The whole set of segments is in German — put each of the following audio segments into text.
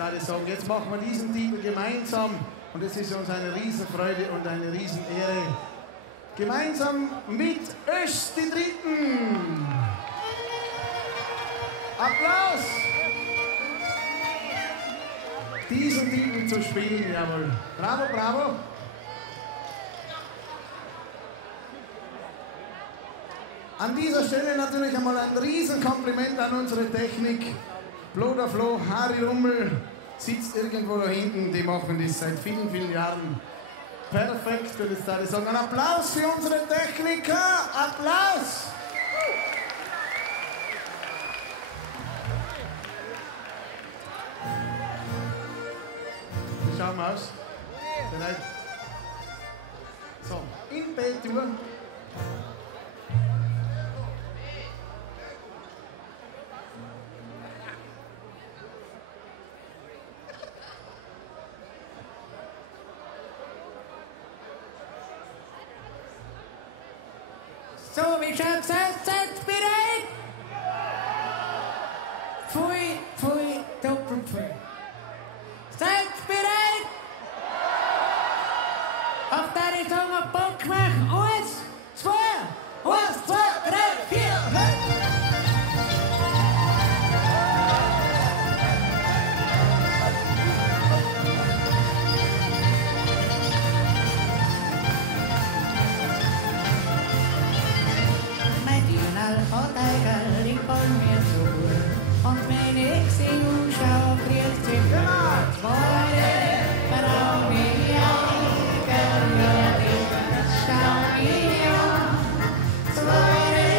würde ich sagen, jetzt machen wir diesen Titel gemeinsam und es ist uns eine Riesenfreude und eine Riesenehre. Gemeinsam mit Öst die Dritten. Applaus! Diesen Titel zu spielen, jawohl. Bravo, bravo. An dieser Stelle natürlich einmal ein Riesenkompliment an unsere Technik. Bloder Flo, Harry Rummel sitzt irgendwo da hinten, die machen das seit vielen, vielen Jahren perfekt, würde ich sagen. Ein Applaus für unsere Techniker! Applaus! Wie schauen wir aus? Bereit? So, in B-Tour. So, wie schaut's aus? Seid bereit? Pfui, pfui, doppelt pfui. Seid bereit? Auf deine Zunge auf Bock machen. 1, 2, 1, 2, 3, 4, 5. Hotel liegt bei mir zu und wenn ich sie umschaue, kriegt sie Freude, Frau Mia, schau mir an, Freude,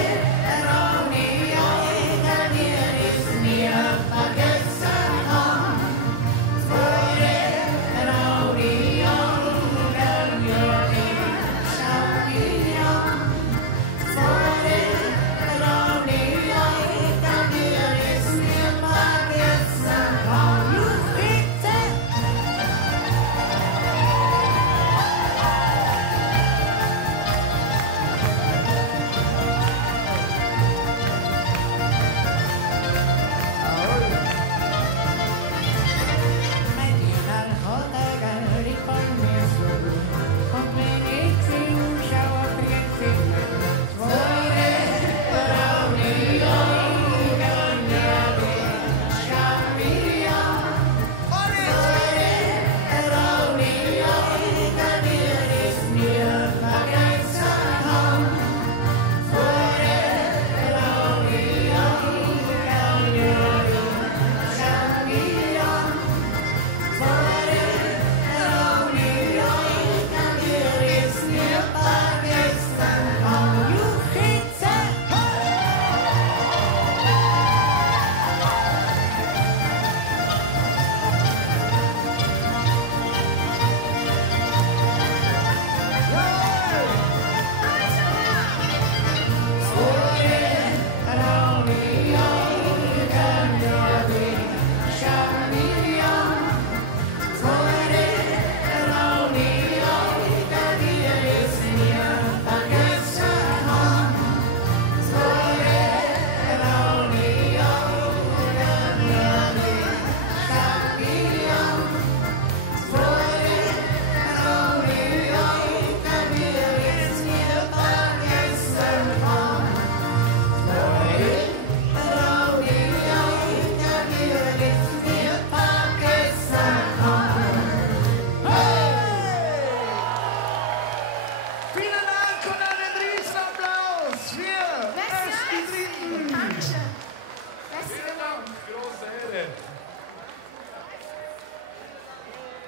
Frau Mia, ist mir vergessen kann, Freude, Frau Mia, schau mir an, Freude.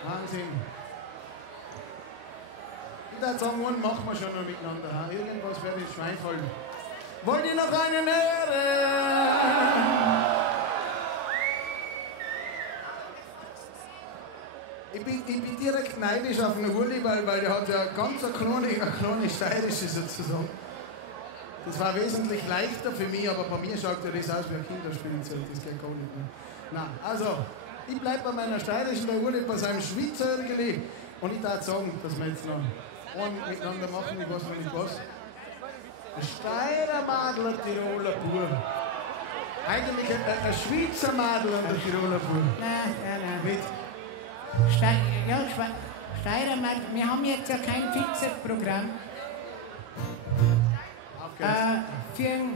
Wahnsinn. Ich würde sagen, einen machen wir schon noch miteinander. Irgendwas werde ich Schwein fallen. Wollt ihr noch einen hören? Ich bin direkt neidisch auf den Uli, weil der hat ja ganz eine kleine steirische sozusagen. Das war wesentlich leichter für mich, aber bei mir schaut ja das aus wie ein Kinderspielzeug, das geht gar nicht mehr. Nein, also, ich bleibe bei meiner steirischen, der Uli bei seinem Schweizergeli und ich darf sagen, dass wir jetzt noch einen miteinander machen, ich weiß noch nicht was. Ein Steirer Madel, ein Tiroler Bub. Eigentlich ein Schweizer Madel und ein Tiroler Bub. Nein. Steiermark, wir haben jetzt ja kein fixes Programm. Für den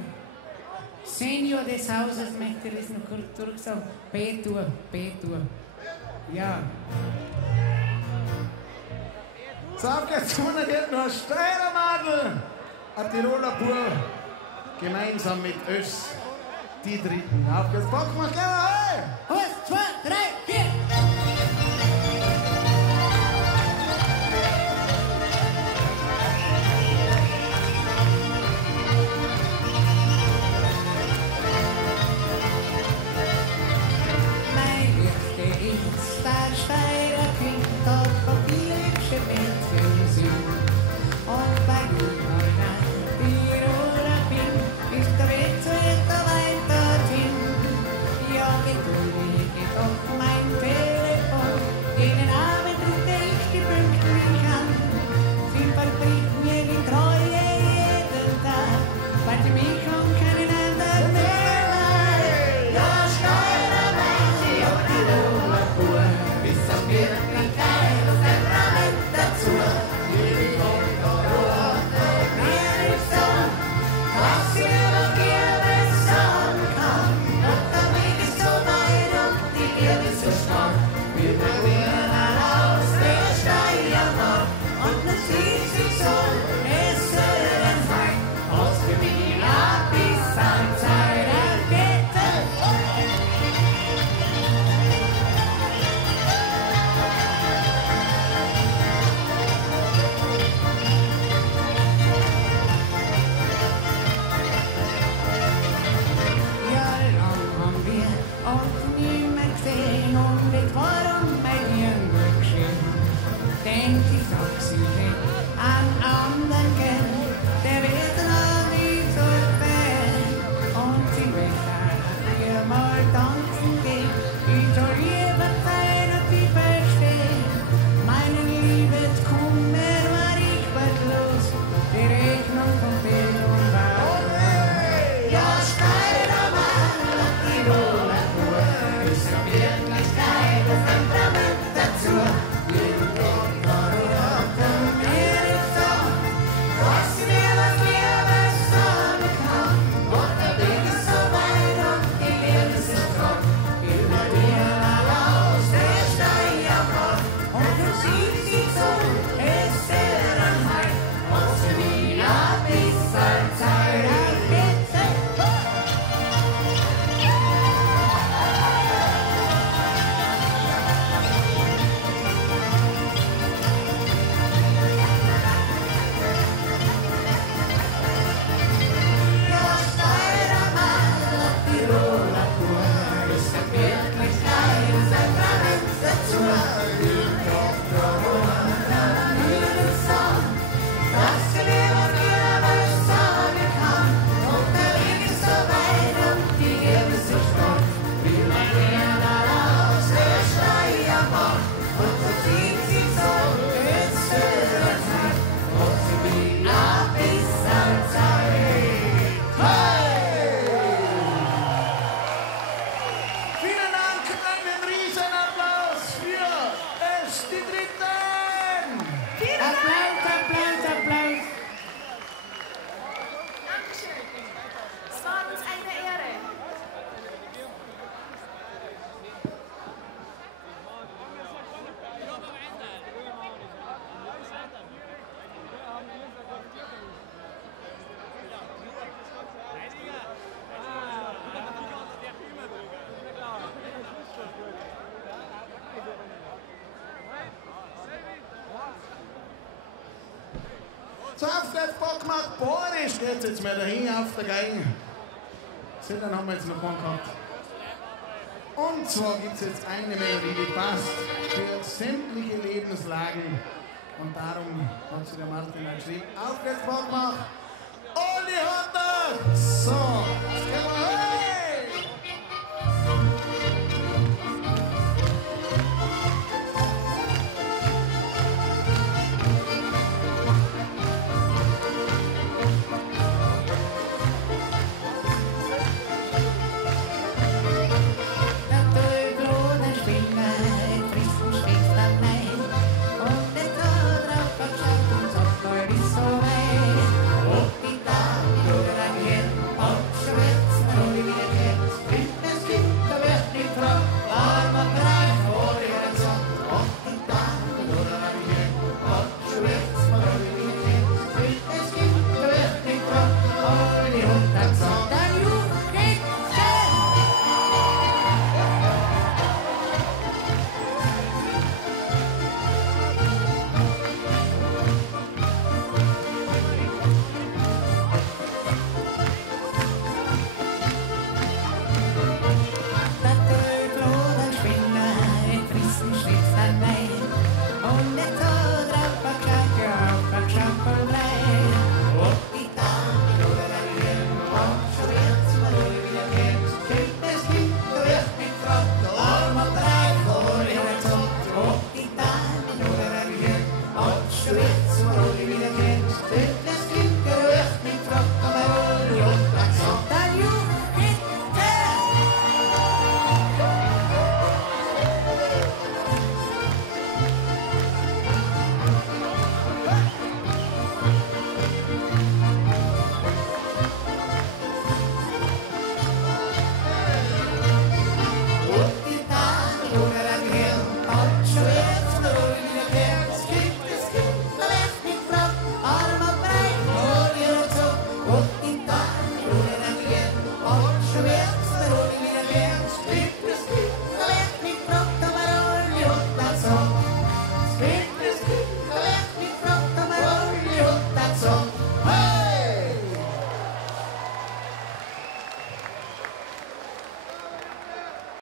Senior des Hauses möchte ich das noch kurz durchsagen. B-Tour. Ja. So, auf geht's, vorne geht noch ein Steirermadel, ein Tiroler Bub, gemeinsam mit uns, die Dritten. Auf geht's, Bock, mach gerne, hey! 1, 2, 3, 4! So, auf geht's, Bock macht Boris, geht's jetzt mal dahin auf der Geige. So, dann haben wir jetzt noch einen gehabt. Und zwar gibt es jetzt eine Melodie, die passt für sämtliche Lebenslagen. Und darum hat sich der Martin geschrieben, auf geht's, Bock macht Olli Hunter! So, jetzt gehen wir